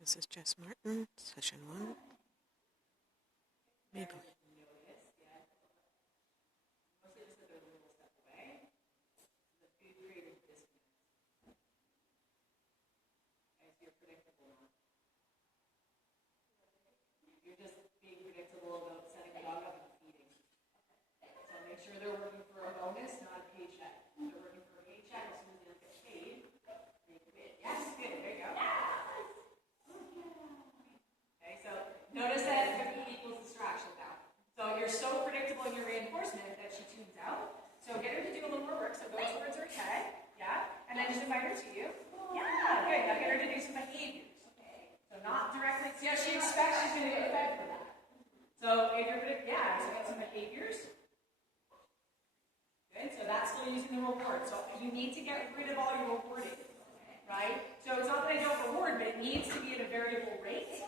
This is Jess Martin, session 1. Maybe. You're just being predictable about setting the dog up and feeding. So make sure they're working for a bonus, not a paycheck. If they're working for a paycheck, as soon as they get paid, they commit. Yes, good. There you go. Okay, so notice that cookie equals distraction now. So you're so predictable in your reinforcement that she tunes out. So get her to do a little more work. So go towards her head. Yeah. And then just invite her to you. Yeah, good. Now get her to do some behaviors. So not directly, yeah, she expects she's going to get fed for that. So if you're going to, yeah, so get some behaviors. Good, so that's still using the reward. So you need to get rid of all your rewarding, right? So it's not that I don't reward, but it needs to be at a variable rate.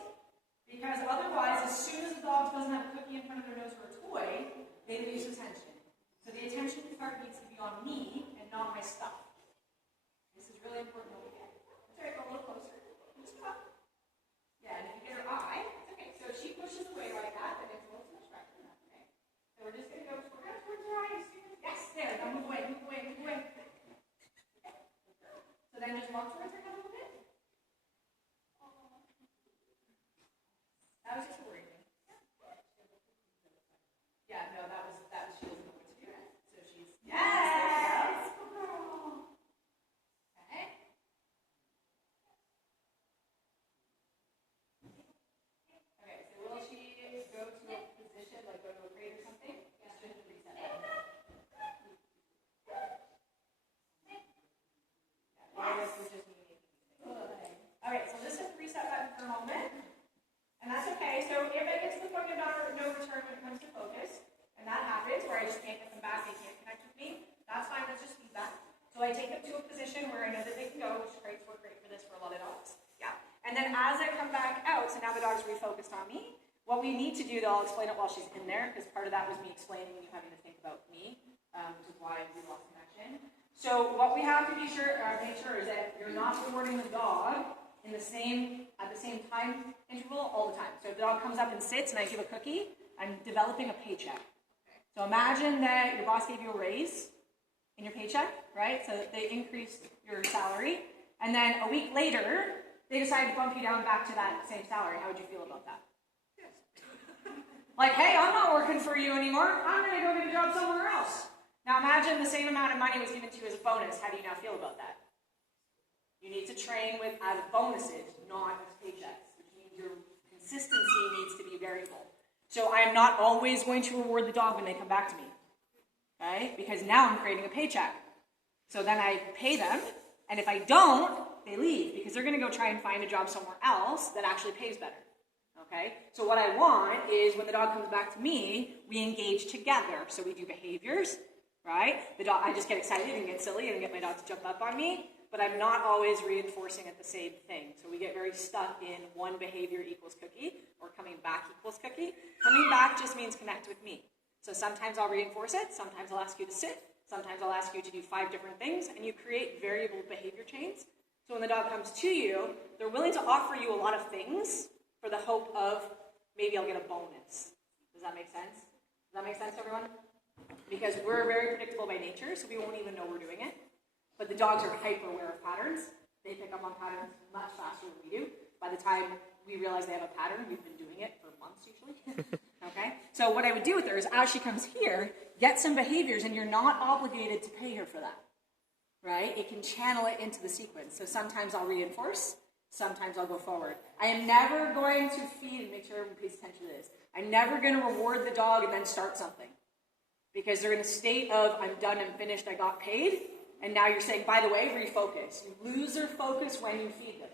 Because otherwise, as soon as the dog doesn't have a cookie in front of their nose or a toy, they lose attention. So the attention part needs to be on me and not my stuff. This is really important to look at. That's right, go a little closer. Just come up. Yeah, and if you get her eye, it's okay. So if she pushes away like that, then it's a little too much pressure. Okay. So we're just going to go towards her eyes. Yes, there. Now move away, move away, move away. So then just walk towards her head a little bit. That was just a worry thing. Yeah, no, that was she doesn't know what to do. So she's yes. Okay. Okay, so will she go to a position, like go to a crate or something? Just hit the reset button. Alright, so let's hit the reset button for a moment. And that's okay. So if I get to the point of no return when it comes to focus, and that happens where I just can't get them back, they can't connect with me, that's fine, that's just feedback. So I take them to a position where I know that they can go, which crates work great for this for a lot of dogs. Yeah. And then as I come back out, so now the dog's refocused on me, what we need to do, though, I'll explain it while she's in there, because part of that was me explaining you having to think about me, which is why we lost connection. So what we have to make sure is that you're not rewarding the dog at the same time interval all the time. So if the dog comes up and sits and I give a cookie, I'm developing a paycheck. So imagine that your boss gave you a raise in your paycheck, right? So that they increased your salary, and then a week later, they decided to bump you down back to that same salary. How would you feel about that? Like, hey, I'm not working for you anymore. I'm going to go get a job somewhere else. Now imagine the same amount of money was given to you as a bonus. How do you now feel about that? You need to train with as bonuses, not as paychecks, which means your consistency needs to be variable. So I am not always going to reward the dog when they come back to me, okay? Because now I'm creating a paycheck. So then I pay them, and if I don't, they leave because they're going to go try and find a job somewhere else that actually pays better, okay? So what I want is when the dog comes back to me, we engage together. So we do behaviors, right? The dog, I just get excited and get silly and get my dog to jump up on me. But I'm not always reinforcing at the same thing. So we get very stuck in one behavior equals cookie, or coming back equals cookie. Coming back just means connect with me. So sometimes I'll reinforce it, sometimes I'll ask you to sit, sometimes I'll ask you to do 5 different things, and you create variable behavior chains. So when the dog comes to you, they're willing to offer you a lot of things for the hope of maybe I'll get a bonus. Does that make sense? Does that make sense, everyone? Because we're very predictable by nature, so we won't even know we're doing it. But the dogs are hyper-aware of patterns. They pick up on patterns much faster than we do. By the time we realize they have a pattern, we've been doing it for months usually. Okay? So what I would do with her is, as she comes here, get some behaviors, and you're not obligated to pay her for that. Right? It can channel it into the sequence. So sometimes I'll reinforce, sometimes I'll go forward. I am never going to feed, and make sure everyone pays attention to this, I'm never going to reward the dog and then start something. Because they're in a state of, I'm done, I'm finished, I got paid. And now you're saying, by the way, refocus. You lose their focus when you feed them.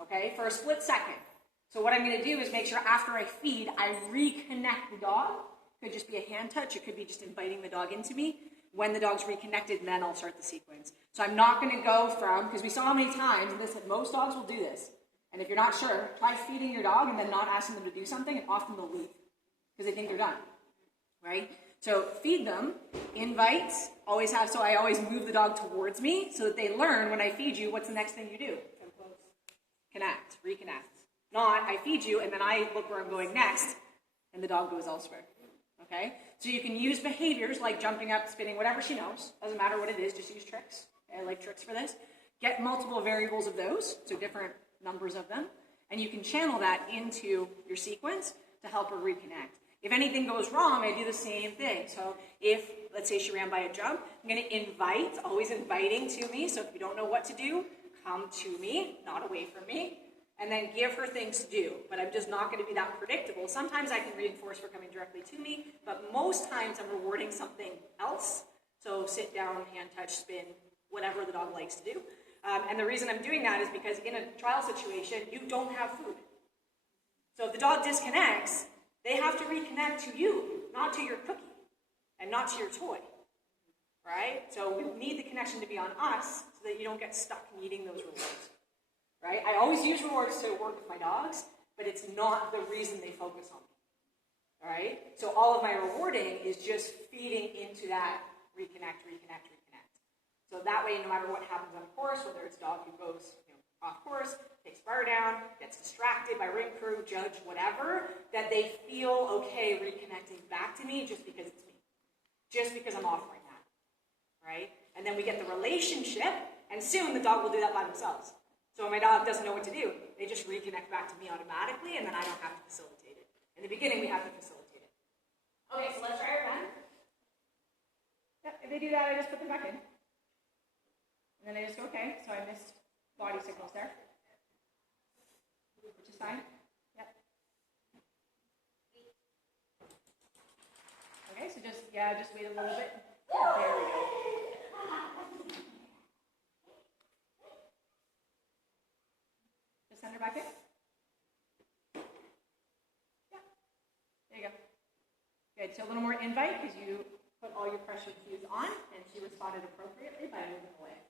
Okay? For a split second. So what I'm going to do is make sure after I feed, I reconnect the dog. It could just be a hand touch. It could be just inviting the dog into me. When the dog's reconnected, then I'll start the sequence. So I'm not going to go from, because we saw how many times, and most dogs will do this. And if you're not sure, try feeding your dog and then not asking them to do something, and often they'll leave. Because they think they're done. Right? So feed them, invite, so I always move the dog towards me so that they learn when I feed you, what's the next thing you do? Come close. connect, reconnect. Not, I feed you, and then I look where I'm going next, and the dog goes elsewhere. Okay? So you can use behaviors like jumping up, spinning, whatever she knows. Doesn't matter what it is, just use tricks. Okay? I like tricks for this. Get multiple variables of those, so different numbers of them, and you can channel that into your sequence to help her reconnect. If anything goes wrong, I do the same thing. So if, let's say she ran by a jump, I'm going to invite, always inviting to me. So if you don't know what to do, come to me, not away from me, and then give her things to do. But I'm just not going to be that predictable. Sometimes I can reinforce for coming directly to me, but most times I'm rewarding something else. So sit down, hand touch, spin, whatever the dog likes to do. And the reason I'm doing that is because in a trial situation, you don't have food. So if the dog disconnects, they have to reconnect to you, not to your cookie, and not to your toy, right? So we need the connection to be on us so that you don't get stuck needing those rewards, right? I always use rewards to work with my dogs, but it's not the reason they focus on me, all right? So all of my rewarding is just feeding into that reconnect. So that way, no matter what happens on course, whether it's a dog who goes off course, takes bar down, gets distracted by ring crew, judge, whatever, that they feel okay reconnecting back to me just because it's me. Just because I'm offering that, right? And then we get the relationship, and soon the dog will do that by themselves. So when my dog doesn't know what to do, they just reconnect back to me automatically, and then I don't have to facilitate it. In the beginning, we have to facilitate it. Okay, so let's try it again. Yep, if they do that, I just put them back in. And then I just go, okay, so I missed body signals there. Which is fine. Yep. Okay, so just wait a little bit. There we go. Just send her back in. Yeah. There you go. Good, so a little more invite because you put all your pressure cues on and she responded appropriately by moving away.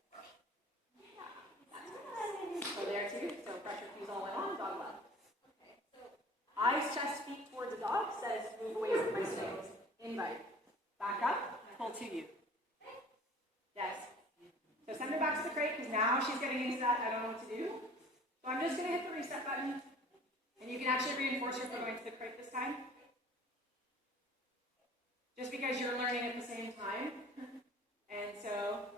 So there too, so pressure cues all went on, dog left. Okay, so eyes, chest, feet towards the dog says move away from my space. Invite. Back up, pull to you. Yes. So send her back to the crate because now she's getting into that, I don't know what to do. So I'm just going to hit the reset button. And you can actually reinforce her for going to the crate this time. Just because you're learning at the same time. And so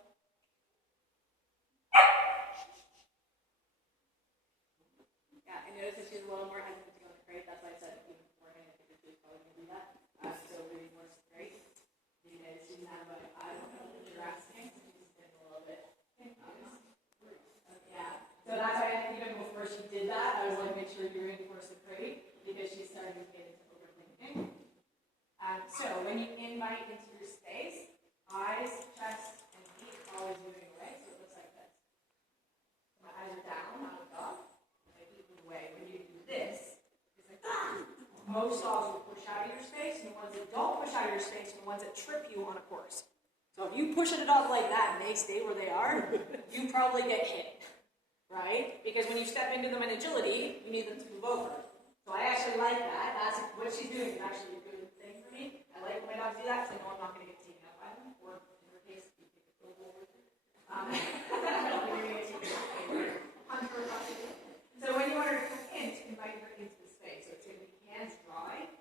I noticed that she's a little more hesitant to go in the crate. That's why I said even beforehand, I think she's probably going to do that. So reinforce the crate. Because she's not about, I don't know what you're asking. She's been a little bit. Yeah. So that's why even before she did that, I was like, make sure you reinforce the crate because she's starting to get into overthinking. So when you invite into your space, eyes, chest, and feet always moving away. So it looks like this. My eyes are down, not a dog. Way. When you do this, it's like most dogs will push out of your space, and the ones that don't push out of your space are the ones that trip you on a course. So if you push at a dog like that and they stay where they are, you probably get hit, right? Because when you step into them in agility, you need them to move over. So I actually like that. That's what she's doing is actually a good thing for me. I like when my dogs do that because I know I'm not going to get taken up by them, or in her case, you take a physical with her. I don't think you're going to get taken up. Hunt her across the room. So when you want her to come in, to invite her into the space. So it's going to be hands drawing, and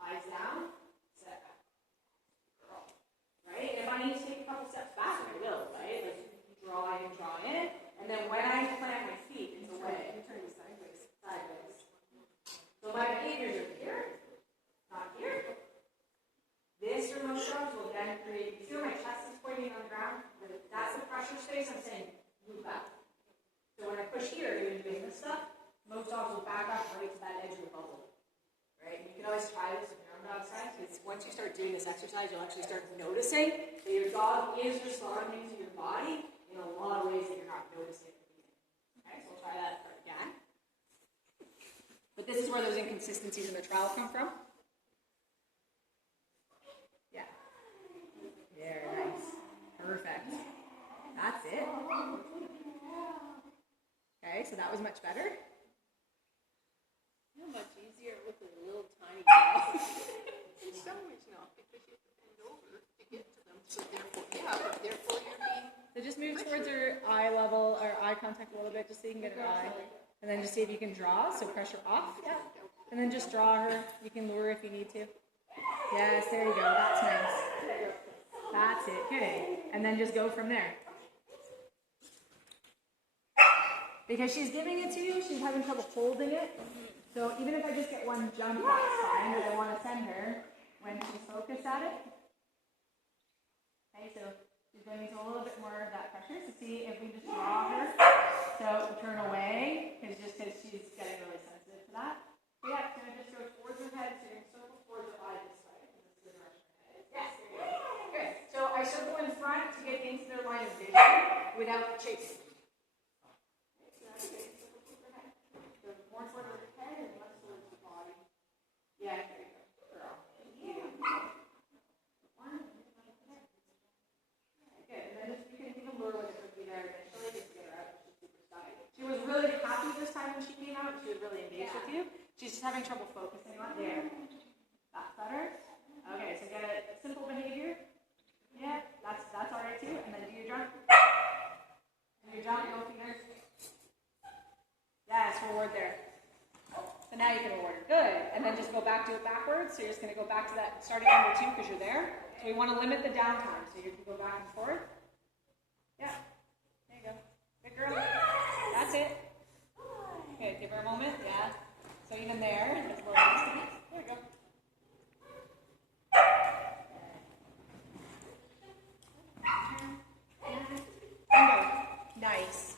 eyes down, set back. Girl. Right? And if I need to take a couple steps back, I will, right? Like draw in, and then when I plant my feet, it's away. I'm turning sideways. So my behaviors are here, not here. This for most dogs will then create, you feel my chest is pointing on the ground? That's the pressure space. I'm saying move back. So when I push here, even doing this stuff, most dogs will back up right to that edge of the bubble. Right? And you can always try this with your own dog size, because once you start doing this exercise, you'll actually start noticing that your dog is responding to your body in a lot of ways that you're not noticing at the beginning. Okay, so we'll try that again. But this is where those inconsistencies in the trial come from. Yeah. Very nice. Perfect. That's it. Okay, so that was much better. How much easier with a little tiny dog? In some ways not, because you have to bend over to get to them. So therefore, yeah, but therefore you're being So just move towards her eye level, or eye contact a little bit, just so you can get her eye. And then just see if you can draw, so pressure off, yeah. And then just draw her. You can lure if you need to. Yes, there you go, that's nice. That's it, good. And then just go from there. Because she's giving it to you, she's having trouble holding it. So even if I just get one jump, that's fine, but I want to send her when she's focused at it. Okay, so she's going into a little bit more of that pressure. So see if we just draw her. So turn away, because she's getting really sensitive to that. So yeah, it's going to just go towards her head, so you're going to circle towards her eye this way. This is the direction her head is. Yes, there you go. Good. So I circle in front to get into their line of vision without chasing. Okay, so that's good. Circle towards her head. So more towards her head and less towards the body. Yeah, there you go. Girl. Good. And then just you can even lure with a cookie there eventually just to get her out. She's super stunning. She was really happy this time when she came out. She was really engaged with you. She's just having trouble focusing on there. That's better. Okay, so get a simple behavior. Yeah, that's all right too. And then do your jump. Do your jump, go fingers. Yes, reward there. So now you can reward. Good. And then just go back to it backwards. So you're just going to go back to that starting number 2 because you're there. So we want to limit the downtime. So you can go back and forth. Yeah. There you go. Good girl. That's it. Okay, give her a moment. Yeah. So even there, that's where it is. There you go. Nice.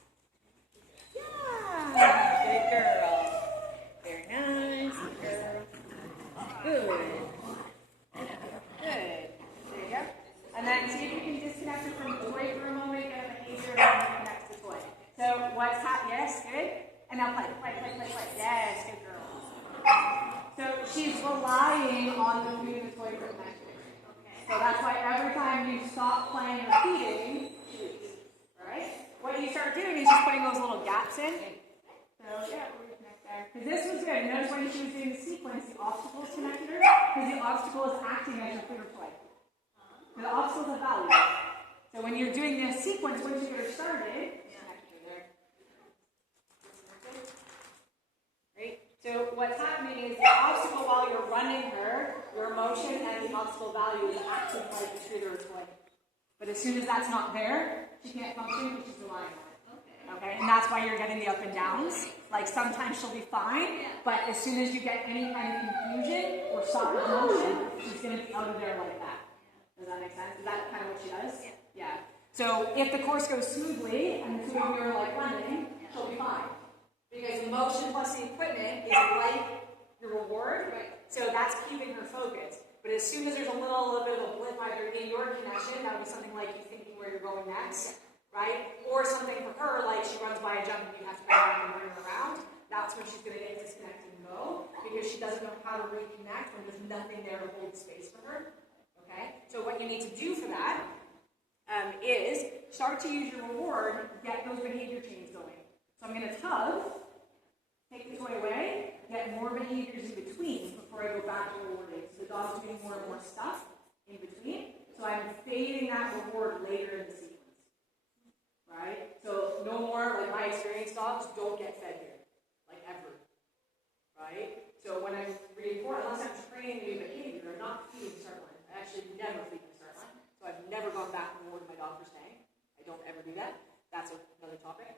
Yeah. Good girl. Very nice. Good girl. Good. Good. There you go. And then see if you can disconnect her from the toy for a moment, get a behavior, and then connect to the toy. So what's happening? Yes, good. And now play. Yes, good girl. So she's relying on the food and the toy for connection. So that's why every time you stop playing or feeding, she leaves. Right? What you start doing is just putting those little gaps in. So yeah, we'll reconnect there. Because this was good. Notice when she was doing the sequence, the obstacles connected her, because the obstacle is acting as your food or toy. The obstacles have value. So when you're doing this sequence, once you get her started, right? So what's happening is the obstacle while you're running her, your emotion and the obstacle value is acting like a treat or a toy. But as soon as that's not there, she can't function because she's relying on it. Okay? And that's why you're getting the up and downs. Like sometimes she'll be fine, but as soon as you get any kind of confusion or stop of motion, she's going to be out of there like that. Does that make sense? Is that kind of what she does? Yeah. So if the course goes smoothly and the two of you are like running, she'll be fine. Because the motion plus the equipment is like your reward, so that's keeping her focused. But as soon as there's a little bit of a blip either in your connection, that would be something like you thinking where you're going next, right? Or something for her, like she runs by a jump and you have to go back and bring her around. That's when she's going to get disconnected and go, because she doesn't know how to reconnect when there's nothing there to hold space for her. Okay? So what you need to do for that is start to use your reward, get those behavior chains going. So I'm going to tug, take the toy away, get more behaviors in between before I go back to rewarding. So the dog's doing more and more stuff in between. So I'm fading that reward later in the sequence. Right? So no more, like my experienced dogs don't get fed here. Like ever. Right? So when I'm reinforcing, unless I'm training a new behavior, I'm not feeding the start line. I actually never feed the start line. So I've never gone back and rewarded my dog for staying. I don't ever do that. That's another topic.